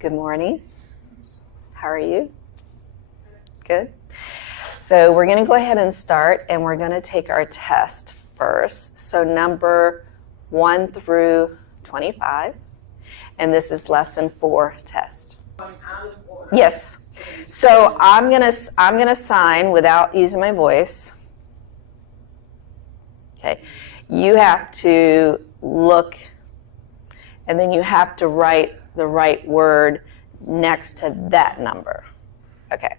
Good morning. How are you? Good. So we're going to go ahead and start, and we're going to take our test first. So number 1 through 25, and this is lesson 4 test. Yes. So I'm gonna sign without using my voice. Okay. You have to look, and then you have to write the right word next to that number. Okay.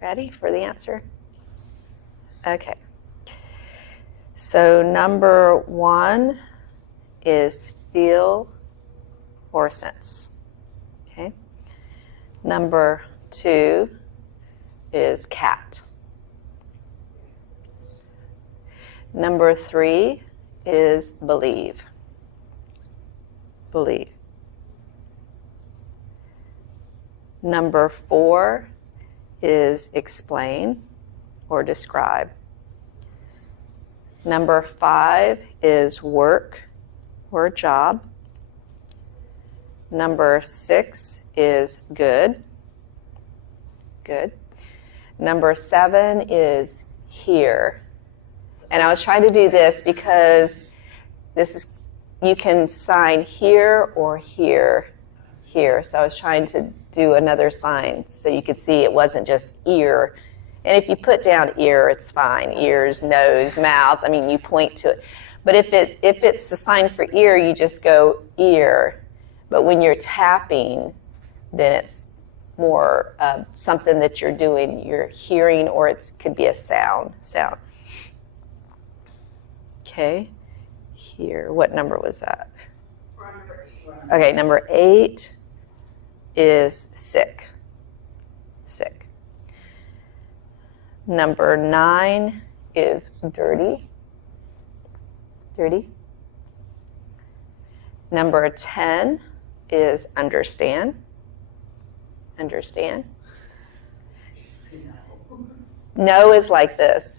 Ready for the answer? Okay. So number 1 is feel or sense. Okay. Number 2 is cat. Number 3 is believe. Believe. Number 4 is explain or describe. Number 5 is work or job. Number 6 is good. Good. Number 7 is here. And I was trying to do this because this is, you can sign here or here, here. So I was trying to do another sign so you could see it wasn't just ear. And if you put down ear, it's fine. Ears, nose, mouth, I mean, you point to it. But if it's the sign for ear, you just go ear. But when you're tapping, then it's more something that you're doing, you're hearing, or it could be a sound. Okay, here, what number was that? Okay, number 8 is sick. Sick. Number 9 is dirty. Dirty. Number 10 is understand. Understand. No is like this.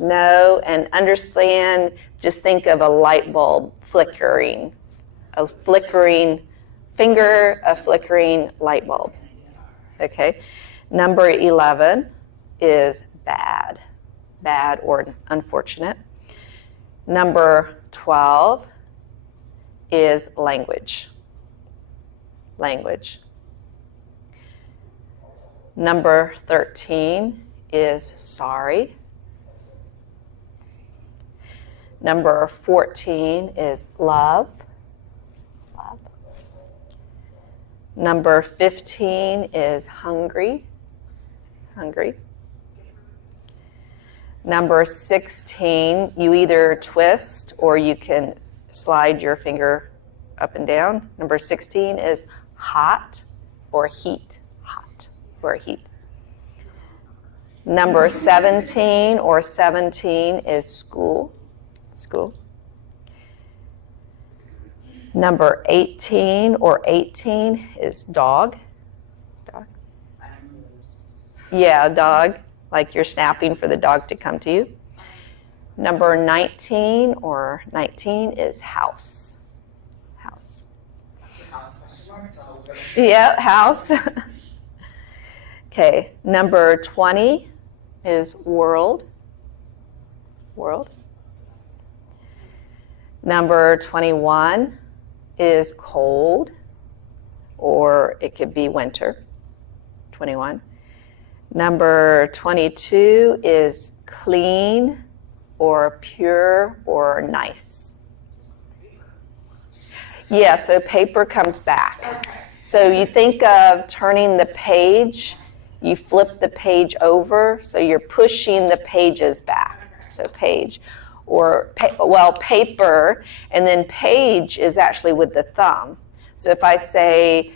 No, and understand, just think of a light bulb flickering. A flickering finger, a flickering light bulb. Okay. Number 11 is bad. Bad or unfortunate. Number 12 is language. Language. Number 13 is sorry. Number 14 is love. Love. Number 15 is hungry. Hungry. Number 16, you either twist or you can slide your finger up and down. Number 16 is hot or heat. Hot or heat. Number 17 or 17 is school. School. Number 18 or 18 is dog. Dog. Yeah, dog, like you're snapping for the dog to come to you. Number 19 or 19 is house. House. Yeah, house. Okay, number 20 is world. World. Number 21 is cold, or it could be winter. 21. Number 22 is clean, or pure, or nice. Yeah, so paper comes back. So you think of turning the page, you flip the page over, so you're pushing the pages back. So page. Or, paper, and then page is actually with the thumb. So if I say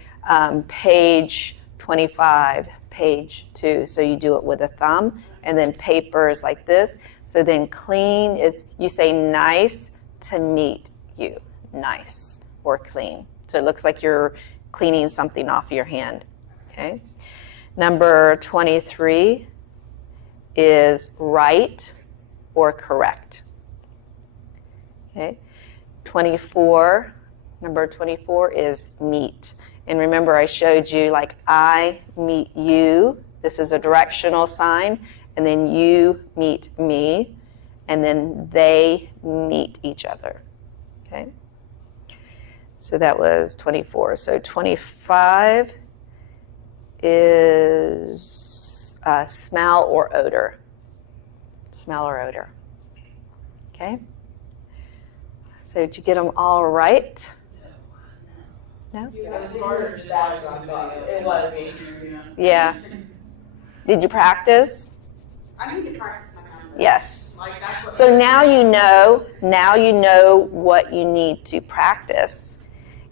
page 25, page 2, so you do it with a thumb, and then paper is like this. So then clean is, you say nice to meet you, nice or clean. So it looks like you're cleaning something off your hand, okay? Number 23 is right or correct. Okay, 24, number 24 is meet. And remember I showed you like I meet you. This is a directional sign. And then you meet me. And then they meet each other. Okay, so that was 24. So 25 is smell or odor. Smell or odor. Okay. So did you get them all right? No? It was harder to decide. It was. Yeah. Did you practice? I need to practice my numbers. Yes. Like, that's what So now you know what you need to practice.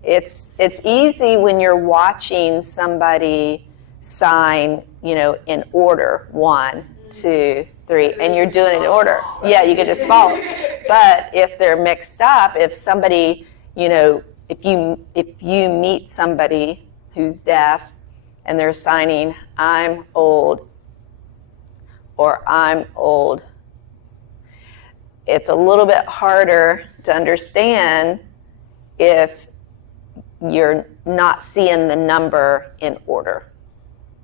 It's easy when you're watching somebody sign, in order, 1, 2, 3, and you're doing it in order. Yeah, you can just follow. But if they're mixed up, if somebody, if you meet somebody who's deaf and they're signing, I'm old, or I'm old, it's a little bit harder to understand if you're not seeing the number in order.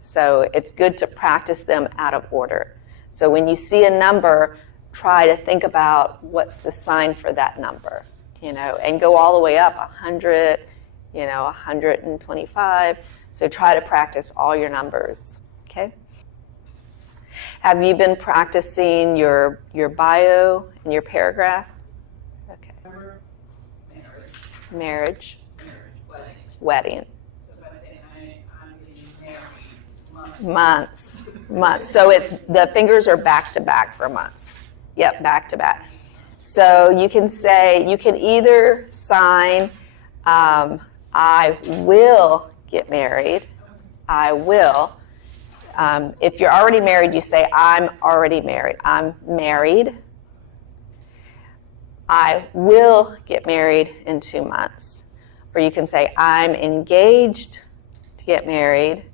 So it's good to practice them out of order. So when you see a number, try to think about what's the sign for that number, and go all the way up, 100, 125. So try to practice all your numbers, okay? Have you been practicing your bio and your paragraph? Okay. Marriage. Wedding. Months. So the fingers are back to back for months. Yep, back to back. So you can either sign, I will get married. I will. If you're already married, you say, I'm already married. I'm married. I will get married in 2 months. Or you can say, I'm engaged to get married.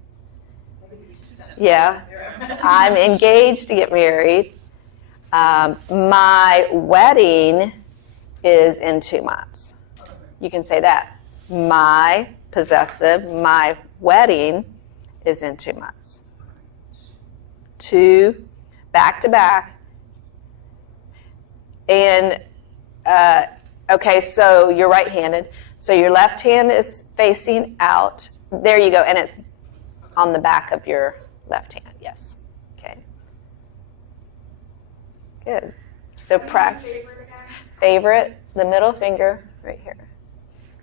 Yeah, I'm engaged to get married. My wedding is in 2 months. You can say that. My wedding is in 2 months. 2 back to back. And, okay, so you're right-handed. So your left hand is facing out. There you go, and it's on the back of your left hand, yes. Okay. Good. So practice. Favorite, the middle finger right here.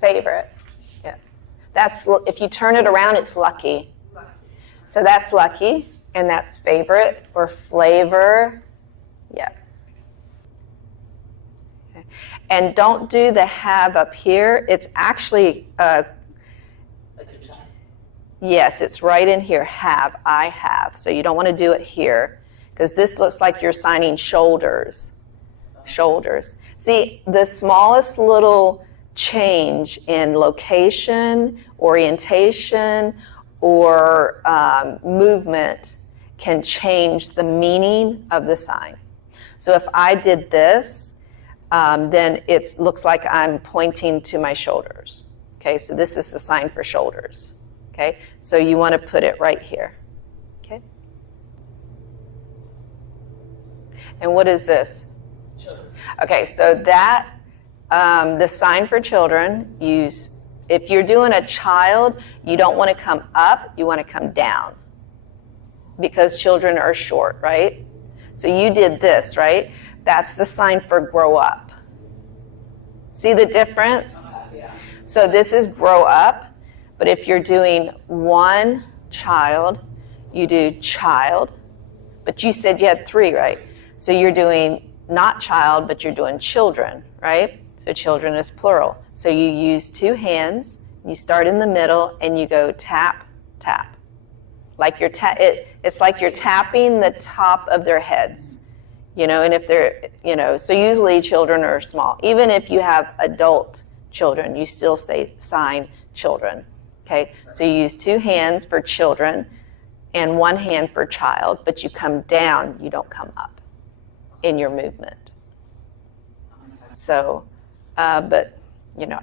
Favorite, yeah. That's, if you turn it around, it's lucky. So that's lucky, and that's favorite or flavor, yeah. Okay. And don't do the have up here. It's actually, yes, it's right in here, have, I have. So you don't want to do it here, because this looks like you're signing shoulders. Shoulders. See, the smallest little change in location, orientation, or movement can change the meaning of the sign. So if I did this, then it looks like I'm pointing to my shoulders. Okay, so this is the sign for shoulders. Okay, so you want to put it right here. Okay. And what is this? Children. Okay, so that, the sign for children, if you're doing a child, you don't want to come up, you want to come down, because children are short, right? So you did this, right? That's the sign for grow up. See the difference? So this is grow up. But if you're doing one child, you do child. But you said you had 3, right? So you're doing not child, but you're doing children, right? So children is plural. So you use 2 hands, you start in the middle, and you go tap, tap. Like it's like you're tapping the top of their heads, and if they're, so usually children are small. Even if you have adult children, you still say sign children. Okay, so you use 2 hands for children and 1 hand for child, but you come down, you don't come up in your movement. So, but,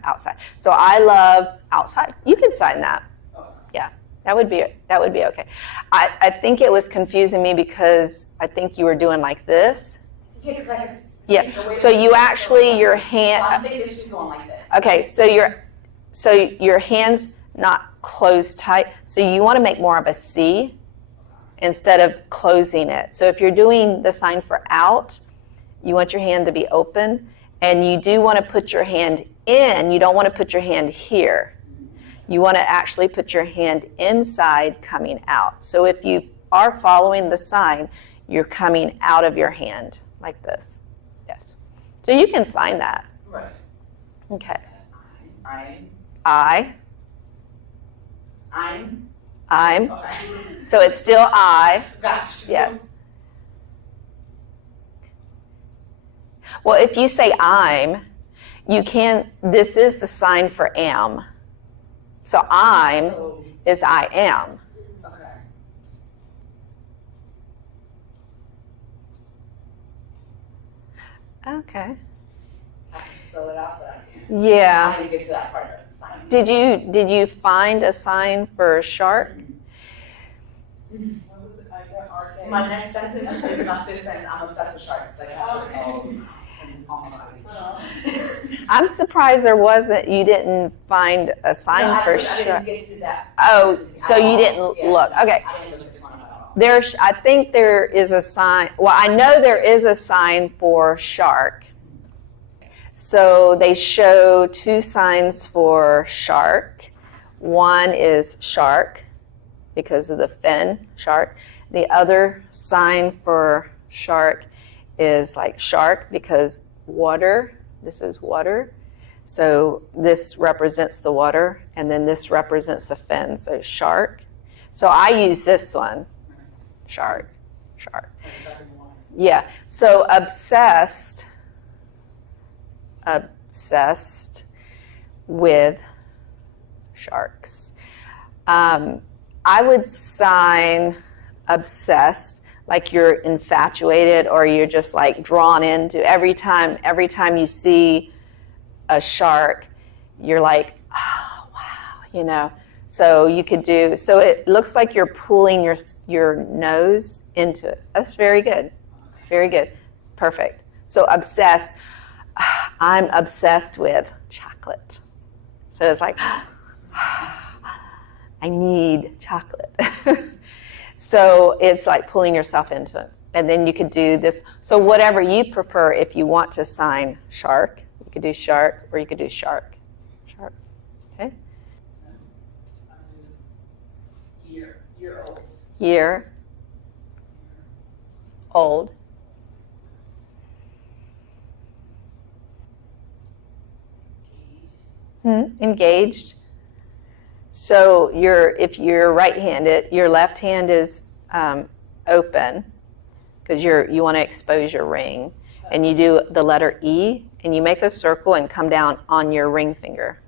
outside. So I love outside. You can sign that. Yeah, that would be okay. I think it was confusing me because I think you were doing like this. Yeah, so you actually, your hand. Okay, so your hands not closed tight. So you want to make more of a C instead of closing it. So if you're doing the sign for out, you want your hand to be open, and you do want to put your hand in. You don't want to put your hand here. You want to actually put your hand inside coming out. So if you are following the sign, you're coming out of your hand like this. Yes. So you can sign that. Right. Okay. I'm. I'm. Okay. So it's still I. Gotcha. Yes. Well, if you say I'm, you can, this is the sign for am. So I'm So, is I am. okay. Okay. I can spell it out, but I can't. Yeah. I didn't get to that part of the sign. Did you find a sign for shark? My next sentence is not this sentence. I'm obsessed with sharks. Like, Okay. all my body. I'm surprised you didn't find a sign No, for I didn't shark. get to that. Oh, so you didn't Yeah. look. Okay. I didn't look at this one at all. I think there is a sign. Well, I know there is a sign for shark. So they show two signs for shark. One is shark because of the fin, shark. The other sign for shark is like shark because water. This is water. So this represents the water, and then this represents the fin. So shark. So I use this one. Shark. Yeah. So obsessed with sharks. I would sign obsessed like you're infatuated or you're just like drawn into every time you see a shark, you're like, oh wow, So you could do, so it looks like you're pulling your nose into it. That's very good. Very good. Perfect. So obsessed, I'm obsessed with chocolate. So it's like, I need chocolate. So it's like pulling yourself into it. And then you could do this. So whatever you prefer, if you want to sign shark, you could do shark or you could do shark. Shark. Okay? Year old. Year. Old. Engaged. So if you're right-handed, your left hand is open because you want to expose your ring, and you do the letter E, and you make a circle and come down on your ring finger.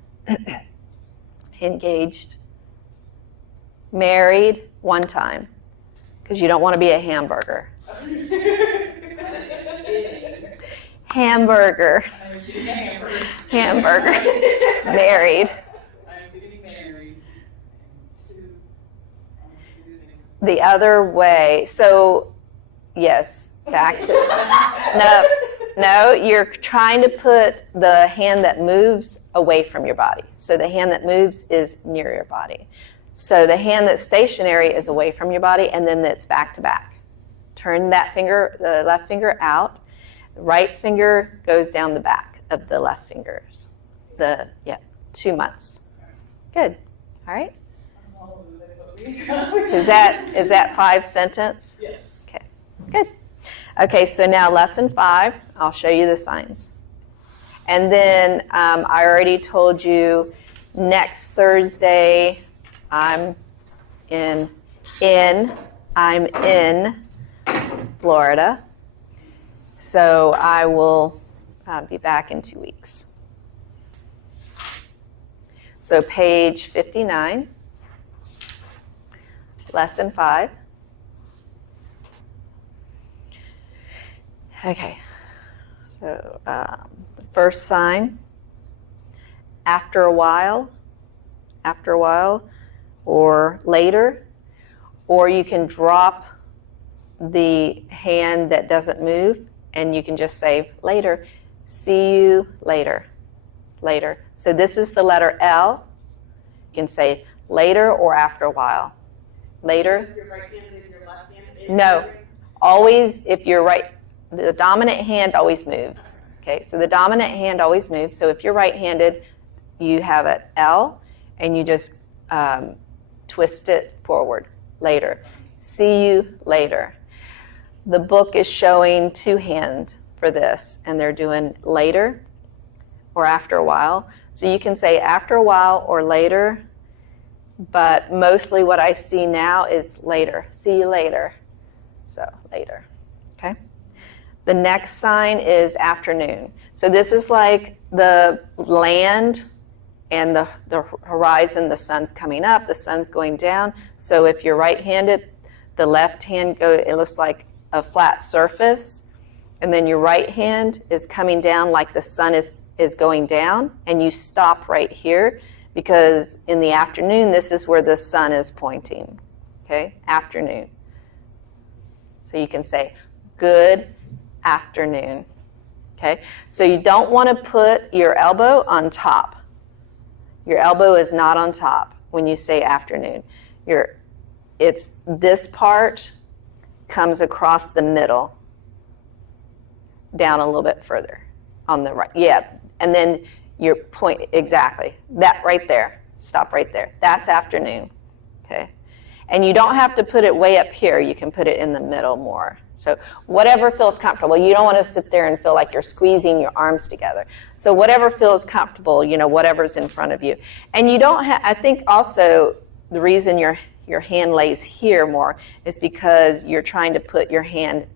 Engaged. Married one time because you don't want to be a hamburger. Hamburger. Hamburger. Married. I'm getting married. The other way. So, yes, back to no, you're trying to put the hand that moves away from your body. So the hand that moves is near your body. So the hand that's stationary is away from your body, and then it's back to back. Turn that finger, the left finger out. The right finger goes down the back of the left fingers. 2 months. Good. All right. Is that 5 sentence? Yes. Okay. Good. Okay, so now lesson 5, I'll show you the signs. And then I already told you next Thursday I'm in Florida. So I will be back in 2 weeks. So page 59, lesson 5. Okay, so the first sign, after a while, or later, or you can drop the hand that doesn't move and you can just say later, see you later, later. So this is the letter L. You can say later or after a while. Later. If you're right-handed and your left-handed. No, always if you're right, the dominant hand always moves. Okay, so the dominant hand always moves. So if you're right-handed, you have an L and you just twist it forward. Later. see you later. The book is showing two hands for this, and they're doing later or after a while. So you can say after a while or later, but mostly what I see now is later. See you later. So later, okay? The next sign is afternoon. So this is like the land and the horizon, the sun's coming up, the sun's going down. So if you're right-handed, the left hand it looks like a flat surface, and then your right hand is coming down like the sun is going down, and you stop right here because in the afternoon, this is where the sun is pointing, okay? Afternoon. So you can say, good afternoon, okay? So you don't want to put your elbow on top. Your elbow is not on top when you say afternoon. It's this part comes across the middle, down a little bit further on the right. Yeah, and then your point, exactly. That right there, stop right there. That's afternoon, okay? And you don't have to put it way up here. You can put it in the middle more. So whatever feels comfortable. You don't want to sit there and feel like you're squeezing your arms together. So whatever feels comfortable, whatever's in front of you. And you don't have, I think also the reason your hand lays here more is because you're trying to put your hand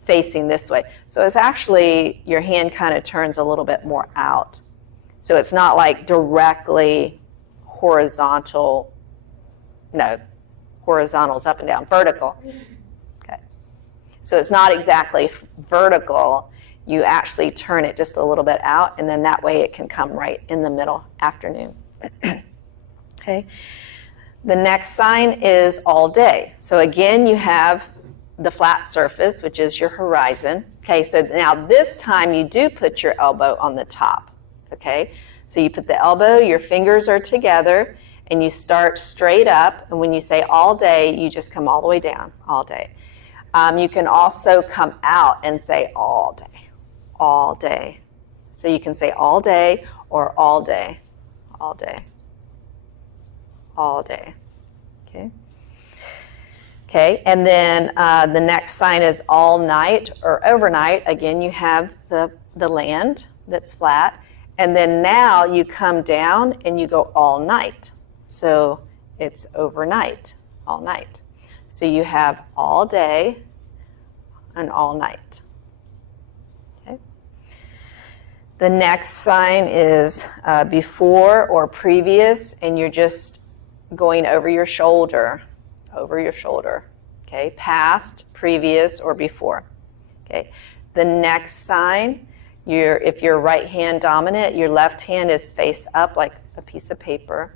facing this way. So it's actually, your hand kind of turns a little bit more out. So it's not like directly horizontal, no, horizontal's up and down, vertical. Okay. So it's not exactly vertical. You actually turn it just a little bit out, and then that way it can come right in the middle, afternoon. Okay. The next sign is all day. So again, you have the flat surface, which is your horizon. Okay, so now this time you do put your elbow on the top. Okay, so you put the elbow, your fingers are together, and you start straight up. And when you say all day, you just come all the way down, all day. You can also come out and say all day, all day. So you can say all day or all day, all day, all day. Okay. Okay, and then the next sign is all night or overnight. Again, you have the land that's flat. And then now you come down and you go all night. So it's overnight, all night. So you have all day and all night. Okay. The next sign is before or previous, and you're just going over your shoulder. Over your shoulder, okay? Past, previous, or before, okay? The next sign, if you're right hand dominant, your left hand is face up like a piece of paper,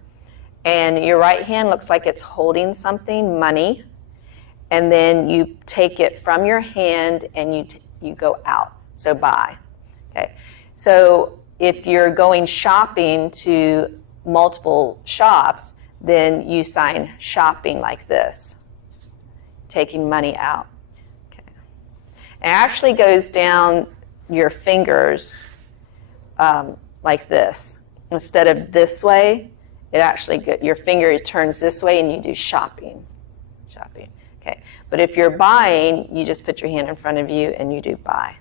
and your right hand looks like it's holding something, money, and then you take it from your hand and you go out, so buy, okay? So if you're going shopping to multiple shops, then you sign shopping like this, taking money out. Okay. It actually goes down your fingers like this. Instead of this way, it actually your finger turns this way and you do shopping. Shopping. Okay. But if you're buying, you just put your hand in front of you and you do buy.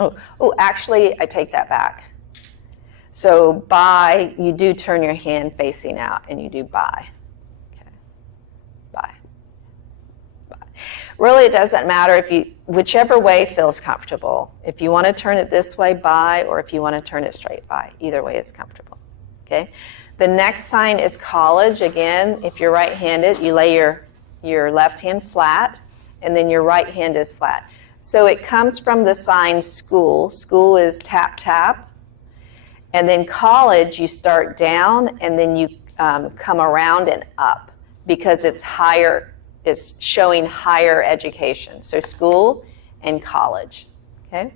Oh, actually, I take that back. So buy, you do turn your hand facing out and you do buy. Okay, buy. Buy. Really, it doesn't matter whichever way feels comfortable. If you want to turn it this way, buy, or if you want to turn it straight, buy. Either way is comfortable. Okay. The next sign is college. Again, if you're right-handed, you lay your left hand flat, and then your right hand is flat. So it comes from the sign school. School is tap, tap. And then college, you start down, and then you come around and up because it's higher. It's showing higher education. So school and college. Okay.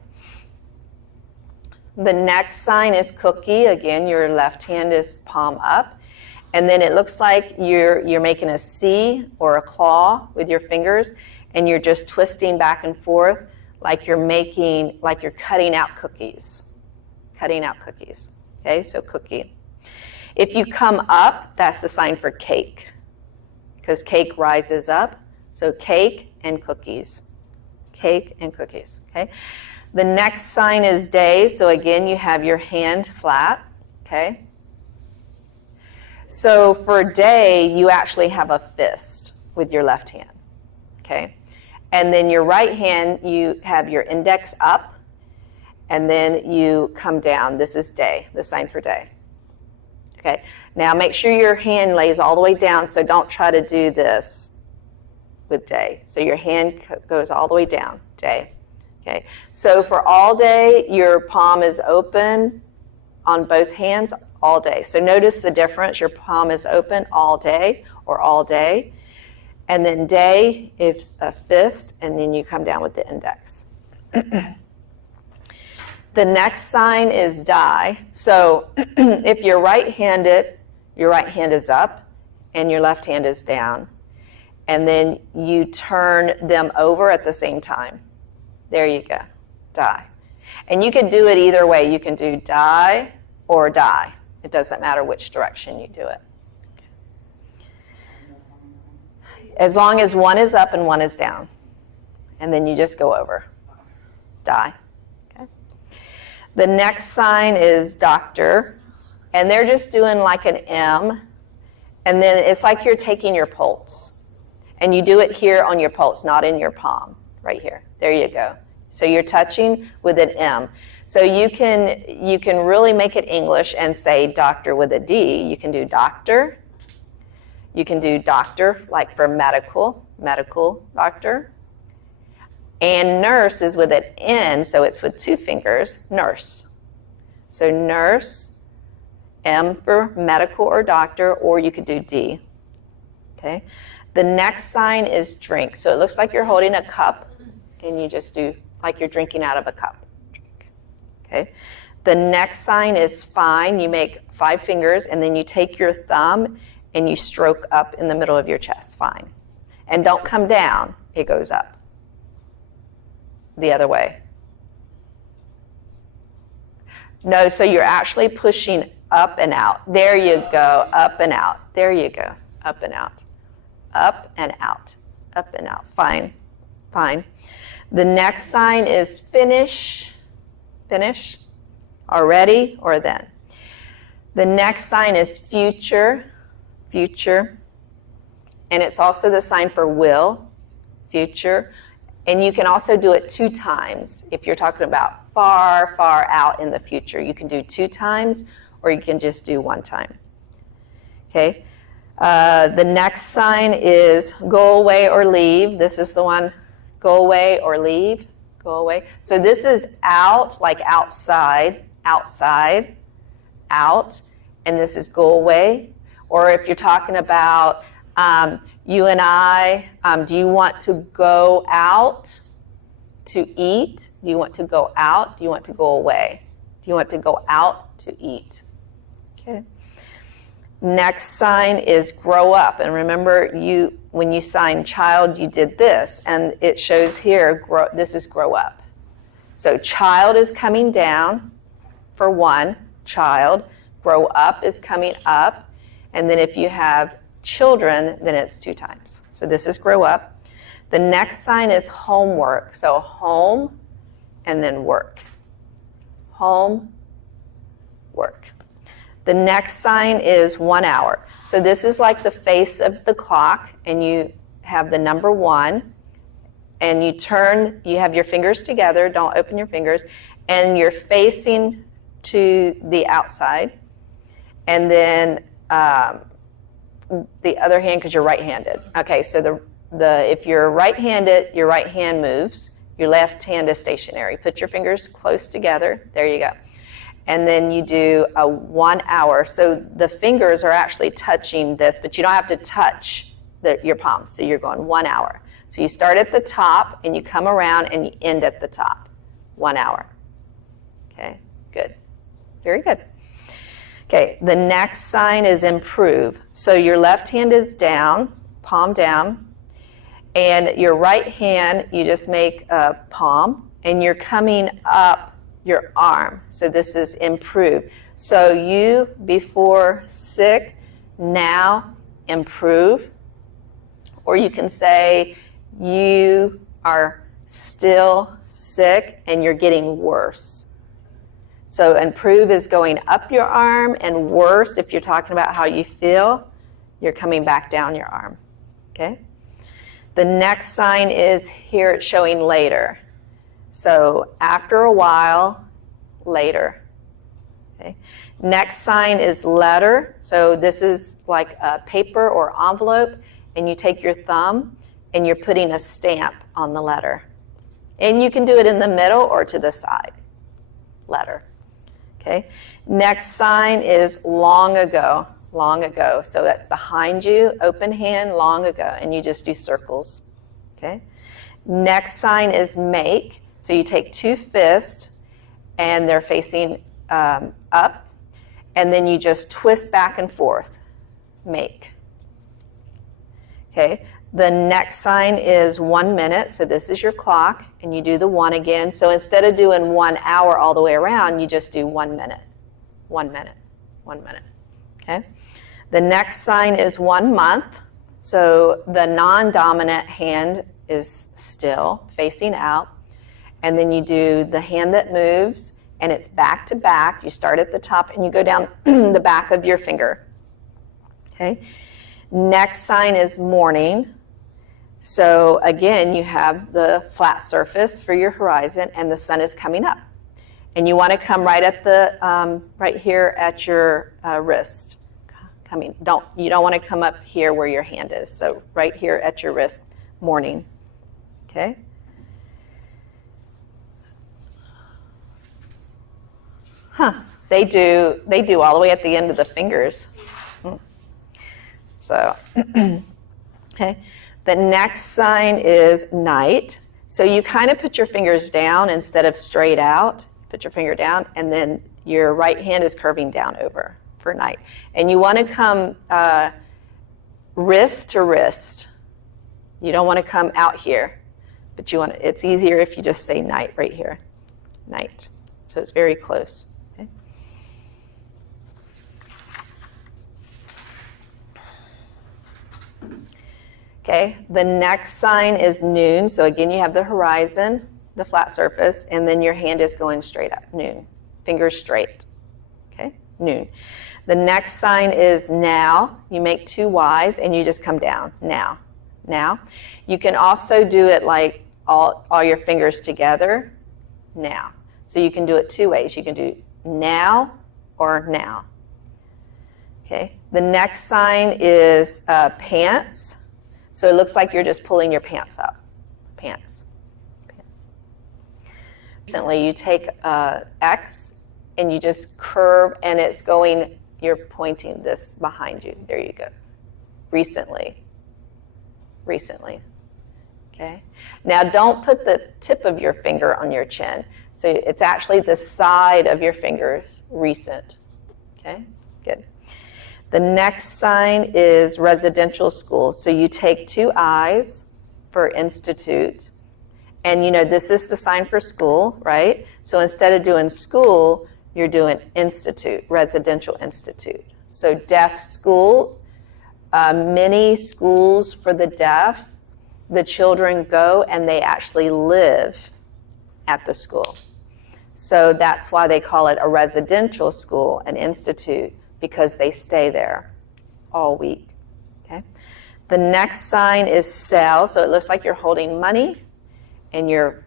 The next sign is cookie. Again, your left hand is palm up. And then it looks like you're making a C or a claw with your fingers, and you're just twisting back and forth like you're cutting out cookies. cutting out cookies. Okay, so cookie. If you come up, that's the sign for cake, because cake rises up. So cake and cookies. Cake and cookies. Okay. The next sign is day. So again, you have your hand flat. Okay. So for day, you actually have a fist with your left hand. Okay. And then your right hand, you have your index up, and then you come down. This is day, the sign for day. Okay. Now make sure your hand lays all the way down, so don't try to do this with day. So your hand goes all the way down, day. Okay. So for all day, your palm is open on both hands all day. So notice the difference. Your palm is open all day or all day. And then day is a fist, and then you come down with the index. The next sign is die. So if you're right-handed, your right hand is up and your left hand is down. And then you turn them over at the same time. There you go, die. And you can do it either way. You can do die or die. It doesn't matter which direction you do it. As long as one is up and one is down. And then you just go over. Die. Okay. The next sign is doctor. And they're just doing like an M. And then it's like you're taking your pulse. And you do it here on your pulse, not in your palm. Right here. There you go. So you're touching with an M. So you can really make it English and say doctor with a D. You can do doctor. You can do doctor, like for medical doctor. And nurse is with an N, so it's with two fingers, nurse. So nurse, M for medical or doctor, or you could do D. Okay. The next sign is drink. So it looks like you're holding a cup, and you just do like you're drinking out of a cup. Drink. Okay. The next sign is fine. You make 5 fingers, and then you take your thumb and you stroke up in the middle of your chest, fine. And don't come down, it goes up. The other way. No, so you're actually pushing up and out. There you go, up and out. There you go, up and out. Up and out, up and out, fine, fine. The next sign is finish, finish, already or then. The next sign is future, future, and it's also the sign for will, future, and you can also do it 2 times. If you're talking about far, far out in the future, you can do 2 times, or you can just do 1 time. Okay. The next sign is go away or leave. This is the one, go away or leave, go away. So this is out, like outside, outside, out, and this is go away. Or if you're talking about you and I, do you want to go out to eat? Do you want to go out? Do you want to go away? Do you want to go out to eat? Okay. Next sign is grow up. And remember, when you sign child, you did this. And it shows here, this is grow up. So child is coming down for 1, child. Grow up is coming up. And then if you have children, then it's 2 times. So this is grow up. The next sign is homework. So home and then work. Home, work. The next sign is 1 hour. So this is like the face of the clock, and you have the number 1, and you have your fingers together, don't open your fingers, and you're facing to the outside. And then the other hand, because you're right-handed. Okay, so if you're right-handed, your right hand moves. Your left hand is stationary. Put your fingers close together. There you go. And then you do a 1 hour. So the fingers are actually touching this, but you don't have to touch your palms. So you're going 1 hour. So you start at the top, and you come around, and you end at the top. 1 hour. Okay, good. Very good. Okay, the next sign is improve. So your left hand is down, palm down, and your right hand, you just make a palm, and you're coming up your arm. So this is improve. So you before sick, now improve. Or you can say you are still sick and you're getting worse. So improve is going up your arm, and worse, if you're talking about how you feel, you're coming back down your arm. Okay? The next sign is here it's showing later. So after a while, later. Okay? Next sign is letter. So this is like a paper or envelope, and you take your thumb and you're putting a stamp on the letter. And you can do it in the middle or to the side. Letter. Okay? Next sign is long ago. Long ago. So that's behind you, open hand, long ago, and you just do circles. Okay? Next sign is make. So you take two fists and they're facing up, and then you just twist back and forth. Make. Okay? The next sign is 1 minute. So this is your clock, and you do the 1 again. So instead of doing 1 hour all the way around, you just do 1 minute. 1 minute. 1 minute. Okay? The next sign is 1 month. So the non-dominant hand is still facing out. And then you do the hand that moves, and it's back to back. You start at the top and you go down the back of your finger. Okay? Next sign is morning. So again, you have the flat surface for your horizon, and the sun is coming up. And you want to come right at the right here at your wrist. You don't want to come up here where your hand is. So right here at your wrist, morning. Okay? They do all the way at the end of the fingers. So, okay. The next sign is night. So you kind of put your fingers down instead of straight out. Put your finger down, and then your right hand is curving down over for night. And you want to come wrist to wrist. You don't want to come out here, but it's easier if you just say night right here. Night. So it's very close. Okay? Okay, the next sign is noon. So again, you have the horizon, the flat surface, and then your hand is going straight up. Noon. Fingers straight. Okay, noon. The next sign is now. You make 2 Ys and you just come down. Now. Now. You can also do it like all your fingers together. Now. So you can do it 2 ways. You can do now or now. Okay. The next sign is pants. So it looks like you're just pulling your pants up. Pants. Pants. Recently, you take X and you just curve, and it's going, you're pointing this behind you. There you go. Recently. Recently. Okay? Now, don't put the tip of your finger on your chin. So it's actually the side of your fingers, recent. Okay? Good. The next sign is residential schools. So you take 2 I's for institute. And, this is the sign for school, right? So instead of doing school, you're doing institute, residential institute. So deaf school, many schools for the deaf, the children go and they actually live at the school. So that's why they call it a residential school, an institute, because they stay there all week. Okay. The next sign is sell. So it looks like you're holding money and you're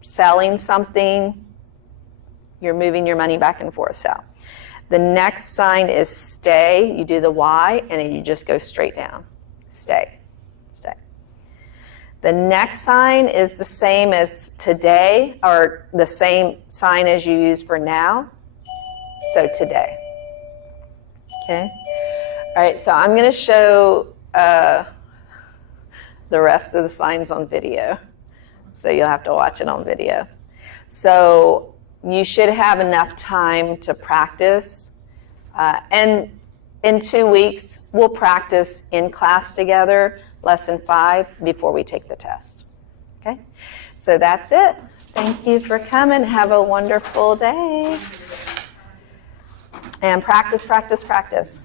selling something. You're moving your money back and forth. Sell. The next sign is stay. You do the Y and then you just go straight down. Stay. Stay. The next sign is the same as today, or the same sign as you use for now. So today. Okay. All right. So I'm going to show the rest of the signs on video. So you'll have to watch it on video. So you should have enough time to practice. And in 2 weeks, we'll practice in class together, lesson 5, before we take the test. Okay? So that's it. Thank you for coming. Have a wonderful day. And practice, practice, practice.